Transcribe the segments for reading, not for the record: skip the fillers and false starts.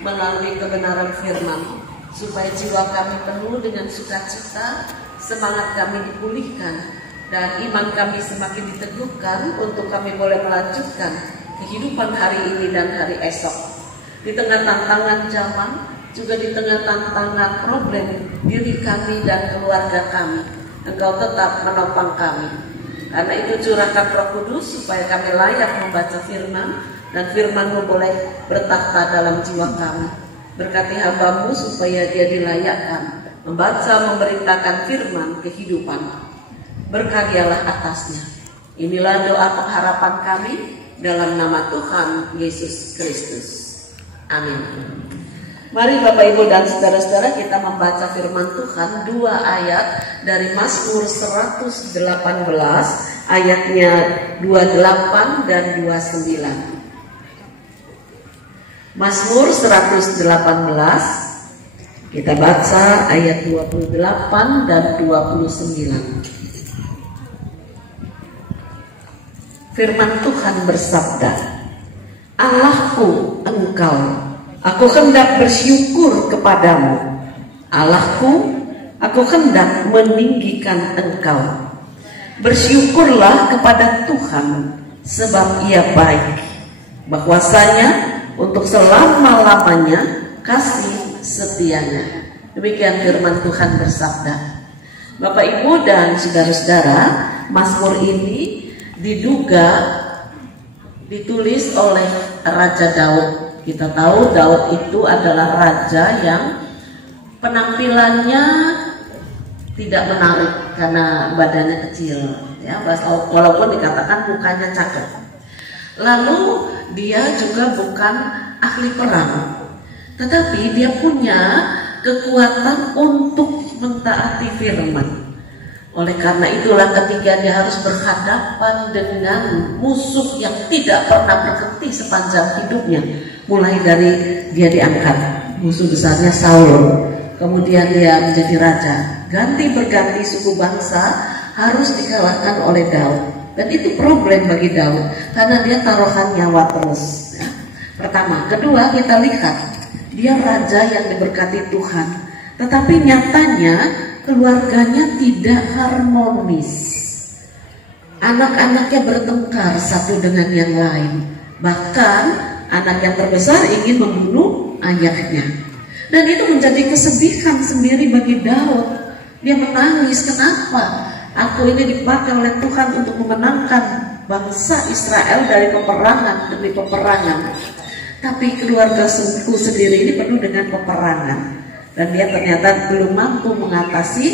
melalui kebenaran firman, supaya jiwa kami penuh dengan sukacita, semangat kami dipulihkan, dan iman kami semakin diteguhkan untuk kami boleh melanjutkan kehidupan hari ini dan hari esok. Di tengah tantangan zaman, juga di tengah tantangan problem diri kami dan keluarga kami, Engkau tetap menopang kami. Karena itu curahkan Roh Kudus supaya kami layak membaca firman, dan firman-Mu boleh bertakhta dalam jiwa kami. Berkati hamba-Mu supaya dia dilayakkan membaca, memberitakan firman kehidupan. Berkaryalah atasnya. Inilah doa pengharapan kami dalam nama Tuhan Yesus Kristus. Amin. Mari Bapak Ibu dan saudara-saudara, kita membaca firman Tuhan, 2 ayat dari Mazmur 118 ayatnya 28 dan 29. Mazmur 118 Kita baca ayat 28 dan 29. Firman Tuhan bersabda, Allahku engkau, aku hendak bersyukur kepadamu. Allahku, aku hendak meninggikan engkau. Bersyukurlah kepada Tuhan, sebab ia baik. Bahwasanya untuk selama-lamanya kasih setianya. Demikian firman Tuhan bersabda. Bapak Ibu dan saudara-saudara, Mazmur ini diduga ditulis oleh Raja Daud. Kita tahu Daud itu adalah raja yang penampilannya tidak menarik karena badannya kecil, ya, walaupun dikatakan mukanya cakep. Lalu dia juga bukan ahli perang, tetapi dia punya kekuatan untuk mentaati firman. Oleh karena itulah ketika dia harus berhadapan dengan musuh yang tidak pernah berhenti sepanjang hidupnya, mulai dari dia diangkat, musuh besarnya Saul, kemudian dia menjadi raja, ganti berganti suku bangsa harus dikalahkan oleh Daud. Dan itu problem bagi Daud karena dia taruhan nyawa terus, ya. Pertama, kedua, kita lihat dia raja yang diberkati Tuhan, tetapi nyatanya keluarganya tidak harmonis. Anak-anaknya bertengkar satu dengan yang lain. Bahkan anak yang terbesar ingin membunuh ayahnya. Dan itu menjadi kesedihan sendiri bagi Daud. Dia menangis, kenapa? Aku ini dipakai oleh Tuhan untuk memenangkan bangsa Israel dari peperangan demi peperangan. Tapi keluargaku sendiri ini penuh dengan peperangan. Dan dia ternyata belum mampu mengatasi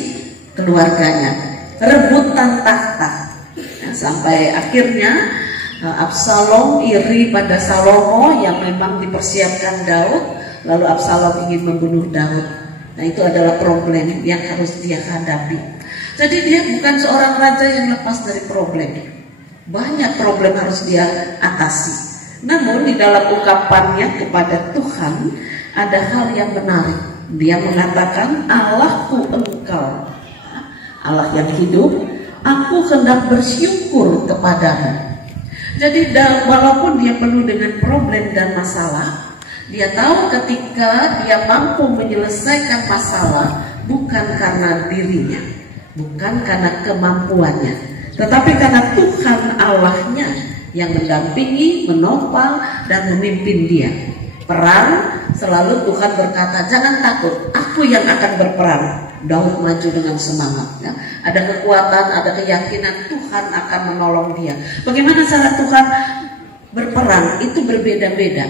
keluarganya. Rebutan tahta, ya, sampai akhirnya Absalom iri pada Salomo yang memang dipersiapkan Daud. Lalu Absalom ingin membunuh Daud. Nah, itu adalah problem yang harus dia hadapi. Jadi dia bukan seorang raja yang lepas dari problem. Banyak problem harus dia atasi. Namun di dalam ungkapannya kepada Tuhan ada hal yang menarik. Dia mengatakan, Allahku engkau, Allah yang hidup, aku hendak bersyukur kepadamu. Jadi walaupun dia penuh dengan problem dan masalah, dia tahu ketika dia mampu menyelesaikan masalah bukan karena dirinya, bukan karena kemampuannya, tetapi karena Tuhan Allahnya yang mendampingi, menopang, dan memimpin dia. Perang, selalu Tuhan berkata, jangan takut, aku yang akan berperang. Daud maju dengan semangat, ya. Ada kekuatan, ada keyakinan Tuhan akan menolong dia. Bagaimana cara Tuhan berperang? Itu berbeda-beda.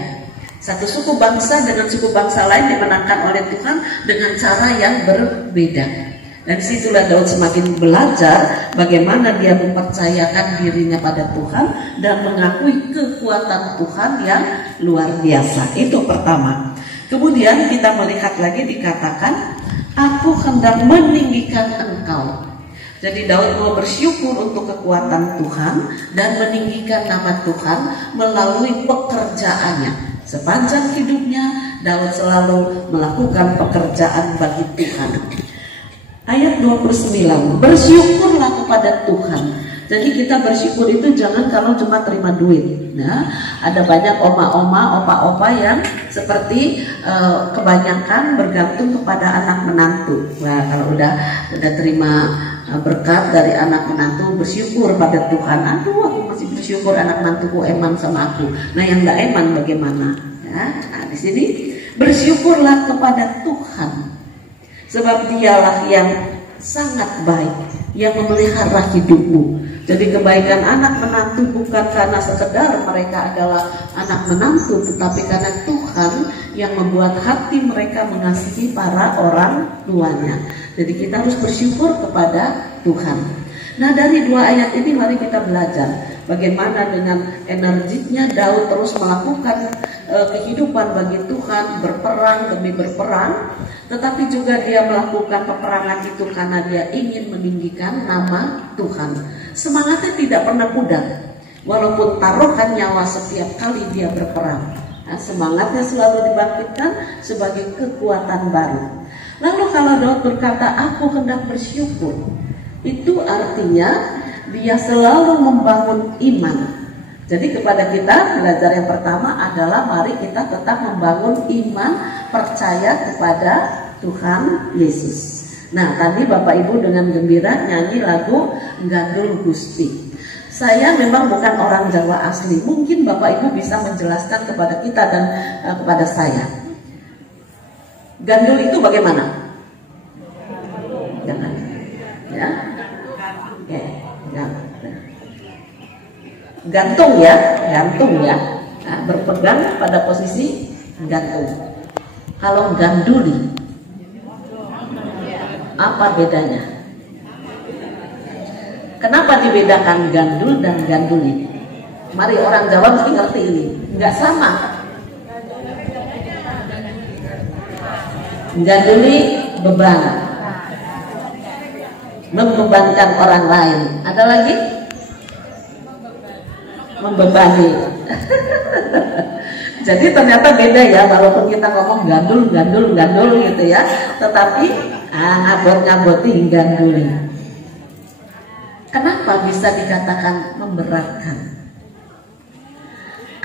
Satu suku bangsa dengan suku bangsa lain dimenangkan oleh Tuhan dengan cara yang berbeda. Dan disitulah Daud semakin belajar bagaimana dia mempercayakan dirinya pada Tuhan dan mengakui kekuatan Tuhan yang luar biasa. Itu pertama. Kemudian kita melihat lagi dikatakan, aku hendak meninggikan engkau. Jadi Daud mau bersyukur untuk kekuatan Tuhan dan meninggikan nama Tuhan melalui pekerjaannya. Sepanjang hidupnya Daud selalu melakukan pekerjaan bagi Tuhan. Ayat 29, bersyukurlah kepada Tuhan. Jadi kita bersyukur itu jangan kalau cuma terima duit. Nah, ada banyak oma-oma, opa-opa yang seperti kebanyakan bergantung kepada anak menantu. Wah, kalau udah terima berkat dari anak menantu, bersyukur pada Tuhan. Aduh, aku masih bersyukur anak menantuku eman sama aku. Nah, yang nggak eman bagaimana? Ya, nah, di sini bersyukurlah kepada Tuhan. Sebab dialah yang sangat baik, yang memelihara hidupmu. Jadi kebaikan anak menantu bukan karena sekedar mereka adalah anak menantu, tetapi karena Tuhan yang membuat hati mereka mengasihi para orang tuanya. Jadi kita harus bersyukur kepada Tuhan. Nah, dari dua ayat ini mari kita belajar bagaimana dengan energinya Daud terus melakukan kehidupan bagi Tuhan, berperang demi berperang, tetapi juga dia melakukan peperangan itu karena dia ingin meninggikan nama Tuhan. Semangatnya tidak pernah pudar, walaupun taruhan nyawa setiap kali dia berperang. Nah, semangatnya selalu dibangkitkan sebagai kekuatan baru. Lalu kalau Daud berkata, aku hendak bersyukur, itu artinya dia selalu membangun iman. Jadi kepada kita, belajar yang pertama adalah mari kita tetap membangun iman, percaya kepada Tuhan Yesus. Nah, tadi Bapak Ibu dengan gembira nyanyi lagu Gandul Gusti. Saya memang bukan orang Jawa asli. Mungkin Bapak Ibu bisa menjelaskan kepada kita dan kepada saya. Gandul itu bagaimana? Jangan. Ya. Oke, gantung ya. Nah, berpegang pada posisi gantung. Kalau ganduli, apa bedanya? Kenapa dibedakan gandul dan ganduli? Mari orang Jawa mesti ngerti ini. Nggak sama. Ganduli beban, membebankan orang lain. Ada lagi? Membebani. Jadi ternyata beda ya, walaupun kita ngomong gandul gitu ya, tetapi ngabot-ngaboti ganduli. Kenapa bisa dikatakan memberatkan?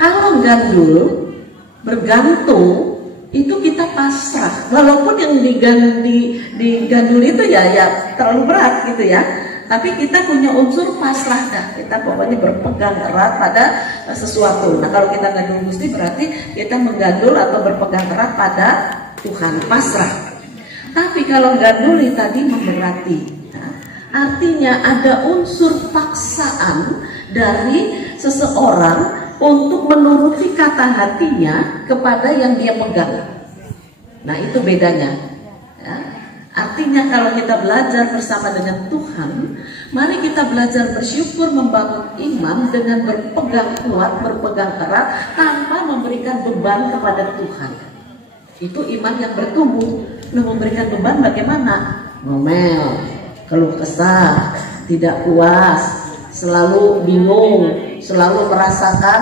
Kalau gandul bergantung, itu kita pasrah, walaupun yang digandul itu ya terlalu berat gitu ya. Tapi kita punya unsur pasrah dah. Kita pokoknya berpegang erat pada sesuatu. Nah, kalau kita gandul Gusti berarti kita menggandul atau berpegang erat pada Tuhan, pasrah. Tapi kalau ganduli tadi memberati, nah, artinya ada unsur paksaan dari seseorang untuk menuruti kata hatinya kepada yang dia pegang. Nah, itu bedanya. Ya. Artinya kalau kita belajar bersama dengan Tuhan, mari kita belajar bersyukur, membangun iman dengan berpegang kuat, berpegang erat tanpa memberikan beban kepada Tuhan. Itu iman yang bertumbuh. Nah, memberikan beban bagaimana? Ngomel, keluh kesah, tidak puas, selalu bingung, selalu merasakan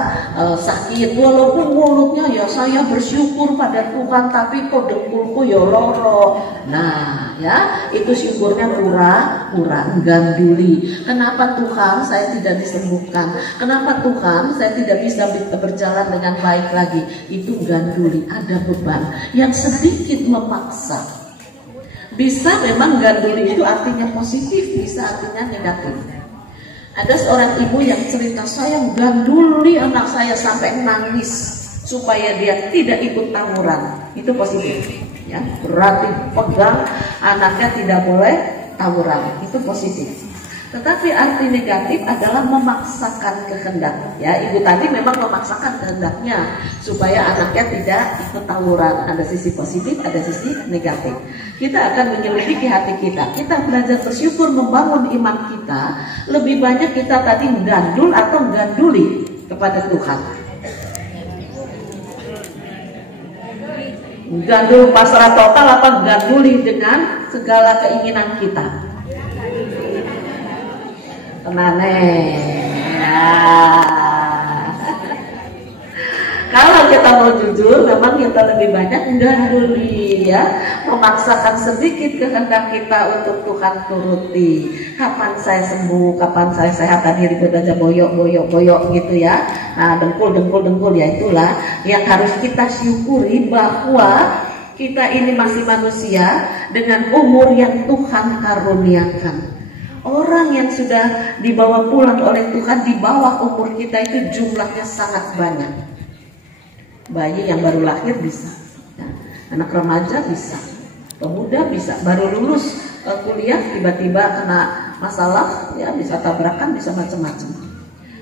sakit. Walaupun mulutnya ya saya bersyukur pada Tuhan, tapi kok dengkulku ya loro. Nah ya, itu syukurnya pura-pura, ganduli. Kenapa Tuhan saya tidak disembuhkan? Kenapa Tuhan saya tidak bisa berjalan dengan baik lagi? Itu ganduli, ada beban yang sedikit memaksa. Bisa memang ganduli itu artinya positif, bisa artinya negatif. Ada seorang ibu yang cerita, saya ganduli anak saya sampai nangis supaya dia tidak ikut tawuran. Itu positif, ya. Berarti pegang anaknya tidak boleh tawuran. Itu positif. Tetapi arti negatif adalah memaksakan kehendak. Ya, ibu tadi memang memaksakan kehendaknya supaya anaknya tidak ikut tawuran. Ada sisi positif, ada sisi negatif. Kita akan menyelidiki hati kita. Kita belajar bersyukur, membangun iman kita. Lebih banyak kita tadi gandul atau ganduli kepada Tuhan. Gandul pasrah total apa ganduli dengan segala keinginan kita? Tenane. Nah. Kalau kita mau jujur, memang kita lebih banyak ganduli ya, memaksakan sedikit kehendak kita untuk Tuhan turuti. Kapan saya sembuh, kapan saya sehat, tadi ribut aja boyok gitu ya. Nah, dengkul ya, itulah yang harus kita syukuri, bahwa kita ini masih manusia dengan umur yang Tuhan karuniakan. Orang yang sudah dibawa pulang oleh Tuhan di bawah umur kita itu jumlahnya sangat banyak. Bayi yang baru lahir bisa, ya. Anak remaja bisa, pemuda bisa, baru lulus kuliah tiba-tiba kena masalah, ya, bisa tabrakan, bisa macam-macam.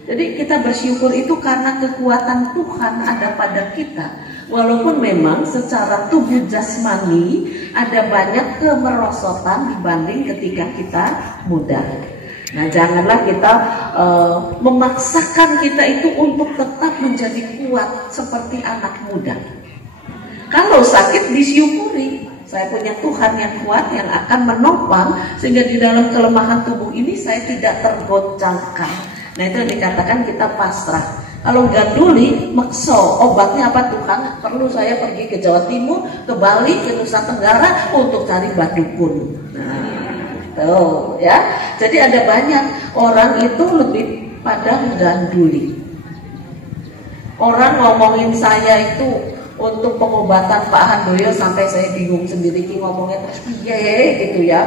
Jadi kita bersyukur itu karena kekuatan Tuhan ada pada kita. Walaupun memang secara tubuh jasmani ada banyak kemerosotan dibanding ketika kita muda. Nah, janganlah kita memaksakan kita itu untuk tetap menjadi kuat seperti anak muda. Kalau sakit disyukuri, saya punya Tuhan yang kuat yang akan menopang sehingga di dalam kelemahan tubuh ini saya tidak tergoncangkan. Nah, itu yang dikatakan kita pasrah. Kalau ganduli, makso, obatnya apa Tuhan? Perlu saya pergi ke Jawa Timur, ke Bali, ke Nusa Tenggara untuk cari badukun. Nah, tuh ya. Jadi ada banyak orang itu lebih pada ganduli. Orang ngomongin saya itu untuk pengobatan Pak Handoyo sampai saya bingung sendiri ngomongnya terus piye gitu ya.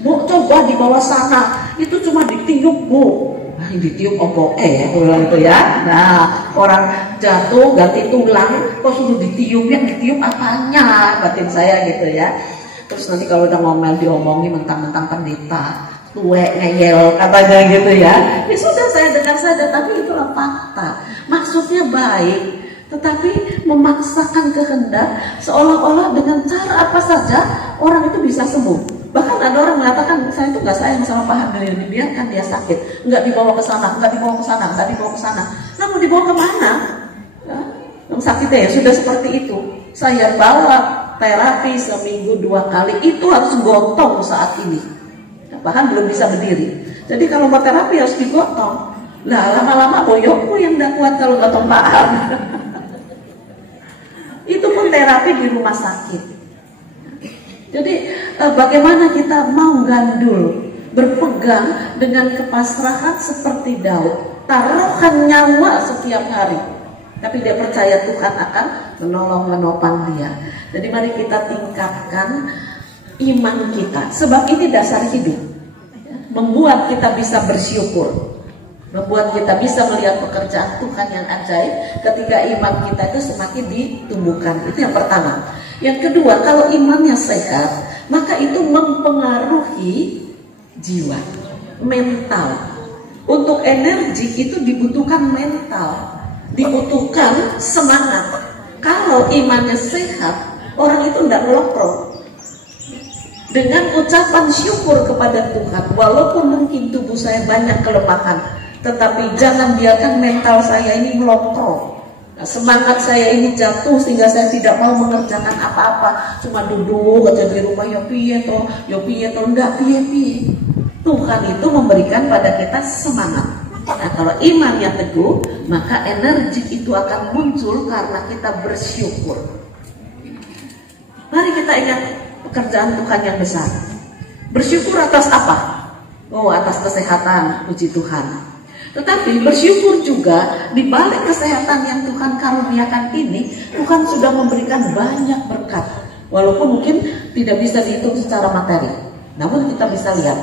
Bu, coba di bawah sana itu cuma ditiup, Bu. Nah, ditiup opo itu ya. Nah, orang jatuh ganti tulang kok suruh ditiup, yang ditiup apanya, batin saya gitu ya. Terus nanti kalau udah ngomel diomongi mentang-mentang pendeta, tuwek ngeyel katanya gitu ya. Ya sudah, saya dengar saja, tapi itulah fakta. Maksudnya baik, tetapi memaksakan kehendak seolah-olah dengan cara apa saja orang itu bisa sembuh. Bahkan ada orang mengatakan, saya itu nggak sayang sama Pak Handoyo, dibiarkan dia sakit, nggak dibawa ke sana, nggak dibawa ke sana, nggak dibawa ke sana. Nah, mau dibawa kemana? Ya, yang sakitnya ya sudah seperti itu. Saya bawa terapi seminggu 2 kali, itu harus gotong saat ini. Bahkan belum bisa berdiri. Jadi kalau mau terapi harus digotong. Lah lama-lama boyokku yang nggak kuat kalau gotong paham. Itu pun terapi di rumah sakit. Jadi bagaimana kita mau gandul, berpegang dengan kepasrahan seperti Daud, taruhkan nyawa setiap hari, tapi dia percaya Tuhan akan menolong menopang dia. Jadi mari kita tingkatkan iman kita, sebab ini dasar hidup, membuat kita bisa bersyukur, membuat kita bisa melihat pekerjaan Tuhan yang ajaib ketika iman kita itu semakin ditumbuhkan. Itu yang pertama. Yang kedua, kalau imannya sehat, maka itu mempengaruhi jiwa, mental. Untuk energi itu dibutuhkan mental, dibutuhkan semangat. Kalau imannya sehat, orang itu tidak ngelokro. Dengan ucapan syukur kepada Tuhan, walaupun mungkin tubuh saya banyak kelemahan, tetapi jangan biarkan mental saya ini melokro. Nah, semangat saya ini jatuh sehingga saya tidak mau mengerjakan apa-apa, cuma duduk aja di rumah, ya piye toh, enggak piye. Tuhan itu memberikan pada kita semangat. Nah, kalau imannya teguh, maka energi itu akan muncul karena kita bersyukur. Mari kita ingat pekerjaan Tuhan yang besar. Bersyukur atas apa? Oh, atas kesehatan, puji Tuhan. Tetapi bersyukur juga di balik kesehatan yang Tuhan karuniakan ini, Tuhan sudah memberikan banyak berkat. Walaupun mungkin tidak bisa dihitung secara materi, namun kita bisa lihat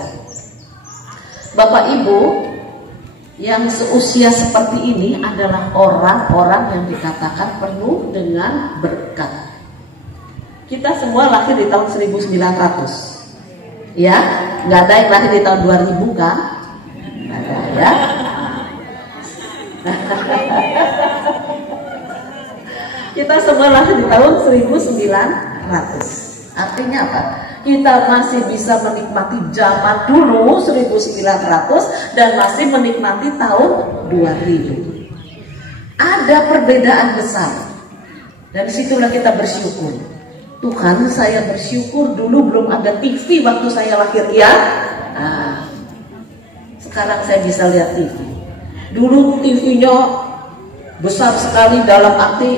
Bapak Ibu yang seusia seperti ini adalah orang-orang yang dikatakan penuh dengan berkat. Kita semua lahir di tahun 1900, ya, nggak ada yang lahir di tahun 2000 kan? Nggak ada ya. Kita semua lahir di tahun 1900. Artinya apa? Kita masih bisa menikmati zaman dulu 1900 dan masih menikmati tahun 2000. Ada perbedaan besar. Dan disitulah kita bersyukur. Tuhan, saya bersyukur dulu belum ada TV waktu saya lahir ya. Nah, sekarang saya bisa lihat TV. Dulu TV-nya besar sekali dalam arti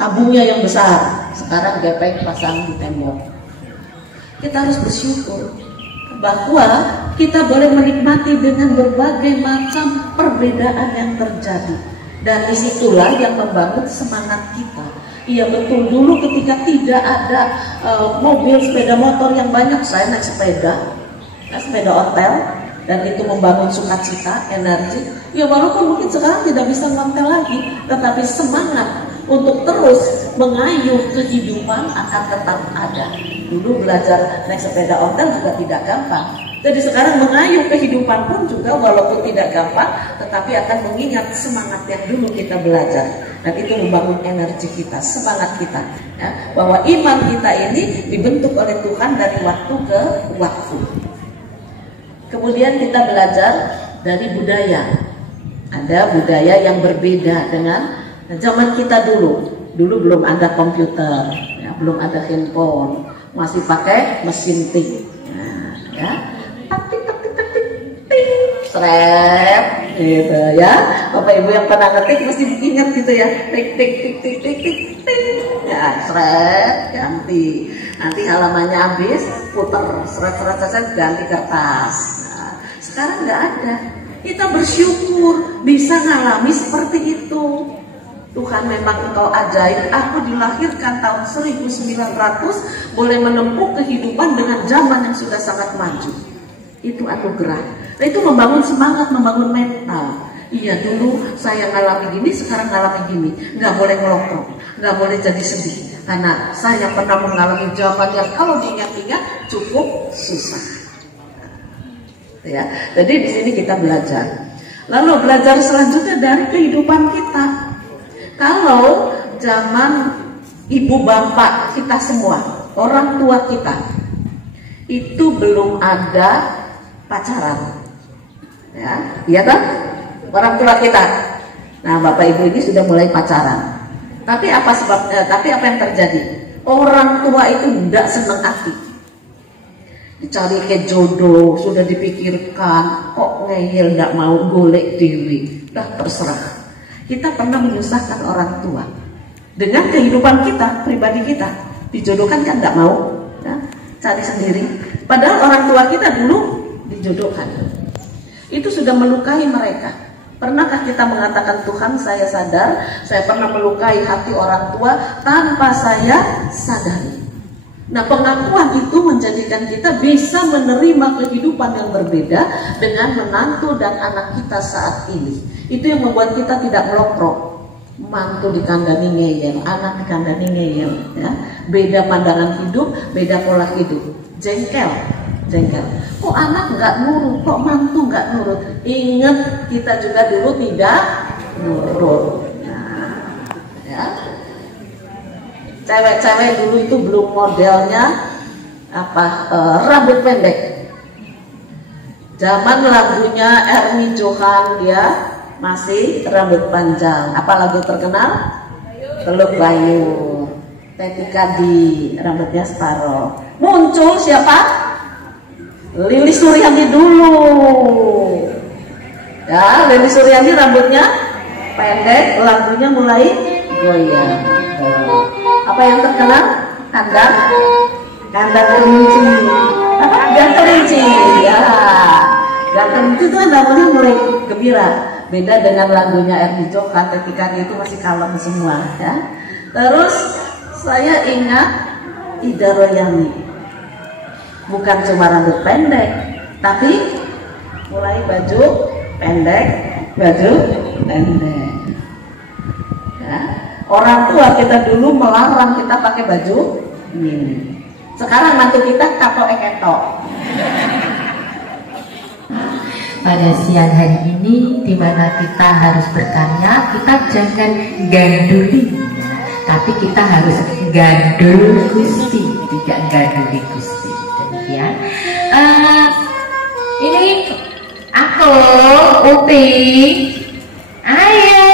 tabungnya yang besar. Sekarang gepeng pasang di tembok. Kita harus bersyukur bahwa kita boleh menikmati dengan berbagai macam perbedaan yang terjadi. Dan disitulah yang membangun semangat kita. Iya betul, dulu ketika tidak ada mobil, sepeda motor yang banyak, saya naik sepeda ontel. Dan itu membangun sukacita, energi. Ya walaupun mungkin sekarang tidak bisa ngontel lagi, tetapi semangat untuk terus mengayuh kehidupan akan tetap ada. Dulu belajar naik sepeda ontel juga tidak gampang. Jadi sekarang mengayuh kehidupan pun juga walaupun tidak gampang, tetapi akan mengingat semangat yang dulu kita belajar. Dan itu membangun energi kita, semangat kita. Ya, bahwa iman kita ini dibentuk oleh Tuhan dari waktu ke waktu. Kemudian kita belajar dari budaya. Ada budaya yang berbeda dengan zaman kita dulu. Dulu belum ada komputer, ya, belum ada handphone, masih pakai mesin tik. Nah, ya, tik, Srep gitu ya. Bapak Ibu yang pernah ngetik mesti ingat gitu ya, tik tik tik tik tik tik tik ya, srep ganti, nanti halamannya habis putar seret seret seret ganti kertas. Nah, sekarang nggak ada. Kita bersyukur bisa ngalami seperti itu. Tuhan memang Engkau ajaib. Aku dilahirkan tahun 1900 boleh menempuh kehidupan dengan zaman yang sudah sangat maju. Itu anugerah. Nah, itu membangun semangat, membangun mental. Iya, dulu saya ngalami gini, sekarang ngalami gini. Nggak boleh ngelokok, nggak boleh jadi sedih. Karena saya pernah mengalami jawaban yang kalau diingat-ingat cukup susah. Ya, jadi di sini kita belajar. Lalu belajar selanjutnya dari kehidupan kita. Kalau zaman ibu bapak kita semua, orang tua kita, itu belum ada pacaran, ya, iya kan? Orang tua kita. Nah, bapak ibu ini sudah mulai pacaran. Tapi apa sebabnya? Tapi apa yang terjadi? Orang tua itu tidak senang hati. Dicari ke jodoh, sudah dipikirkan, kok ngeyel, tidak mau golek diri, dah terserah. Kita pernah menyusahkan orang tua dengan kehidupan kita, pribadi kita. Dijodohkan kan tidak mau, ya? Cari sendiri. Padahal orang tua kita dulu dijodohkan. Itu sudah melukai mereka. Pernahkah kita mengatakan, Tuhan, saya sadar saya pernah melukai hati orang tua tanpa saya sadari. Nah, pengakuan itu menjadikan kita bisa menerima kehidupan yang berbeda dengan menantu dan anak kita saat ini. Itu yang membuat kita tidak meloprok. Mantu dikandani ngeyel, anak dikandani ngeyel, ya. Beda pandangan hidup, beda pola hidup. Jengkel. Kok anak nggak nurut, kok mantu nggak nurut. Ingat, kita juga dulu tidak nurut. Nah, ya. Cewek-cewek dulu itu belum modelnya rambut pendek. Zaman lagunya Ernie Johan dia masih rambut panjang. Apa lagu terkenal? Teluk Bayu. Ketika di rambutnya separoh. Muncul siapa? Lilis Suryani dulu. Ya, Lilis Suryani rambutnya pendek, lagunya mulai goyang. Apa yang terkenal? Kandang kelinci. Apa? Gang kelinci. Ya, gang kelinci itu namanya mulai gembira. Beda dengan lagunya Ernie Johan, ketika itu masih kalem semua. Ya. Terus saya ingat Ida Royani. Bukan cuma rambut pendek, tapi mulai baju pendek. Ya. Orang tua kita dulu melarang kita pakai baju mini. Sekarang mantu kita katok eketok. Pada siang hari ini, di mana kita harus berkarya, kita jangan ganduli, tapi kita harus gandul Gusti, tidak ganduli Gusti. Demikian. Ini aku, Upi. Ayo,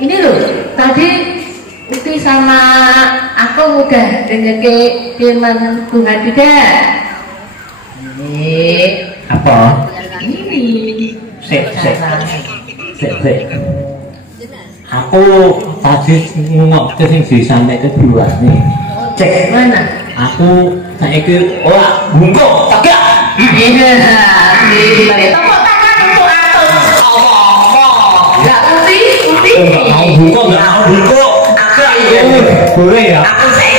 ini loh. Tadi Upi sama aku udah dengar ke firman Tuhan tidak? Ini apa? ini. Sek. Aku tadi ngomong ke sing disampe kedua nih. Cek Mana? aku saiki ora bungkuk tegak. Iya. Tepuk tangan untuk Atos. Enggak Upi. Enggak mau bungkuk. Agak Iya. boleh ya. Aku saya